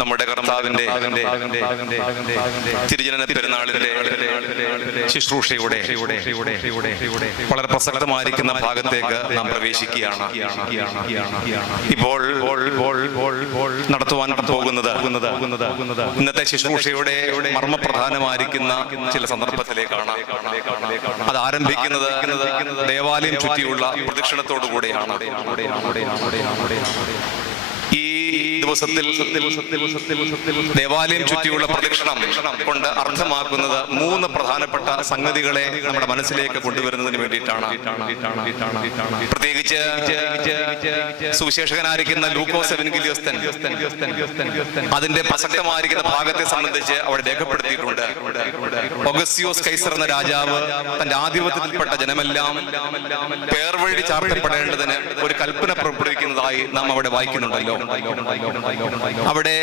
നമ്മുടെ കർത്താവിന്റെ തിരുജനന പെരുന്നാളിന്റെ ശുശ്രൂഷയുടെ വളരെ പ്രസക്തമായിരിക്കുന്ന ഭാഗത്തേക്ക് നാം പ്രവേശിക്കുകയാണ്. ഇപ്പോൾ നടത്തുവാൻ പോകുന്നത് ഇന്നത്തെ ശുശ്രൂഷയുടെ മർമ്മപ്രധാനമായിരിക്കുന്ന ചില സന്ദർഭത്തിലേക്കാണ്. അത് ആരംഭിക്കുന്നത് ദേവാലയം ചുറ്റിയുള്ള പ്രദക്ഷിണത്തോടു കൂടെയാണ്. ഈ ദിവസത്തിൽ ദേവാലയം ചുറ്റിയുള്ള പ്രദക്ഷിണം കൊണ്ട് അർത്ഥമാക്കുന്നത് 3 പ്രധാനപ്പെട്ട സംഗതികളെ നമ്മുടെ മനസ്സിലേക്ക് കൊണ്ടുവരുന്നതിന് വേണ്ടിയിട്ടാണ്. പ്രത്യേകിച്ച് സുവിശേഷകനായിരിക്കുന്ന ലൂക്കോസ് എവൻഗേലിയോസ്തൻ അതിന്റെ പ്രസക്തമായിരിക്കുന്ന ഭാഗത്തെ സംബന്ധിച്ച് അവിടെ രേഖപ്പെടുത്തിയിട്ടുണ്ട്. ഒഗസ്ത്യോസ് കൈസർ എന്ന രാജാവ് തന്റെ ആധിപത്യത്തിൽപ്പെട്ട ജനമെല്ലാം പേർവഴി ചാർത്തപ്പെടേണ്ടതിന് ഒരു കൽപ്പന പുറപ്പെടുവിക്കുന്നതായി നാം അവിടെ വായിക്കുന്നുണ്ടല്ലോ. അവിടെ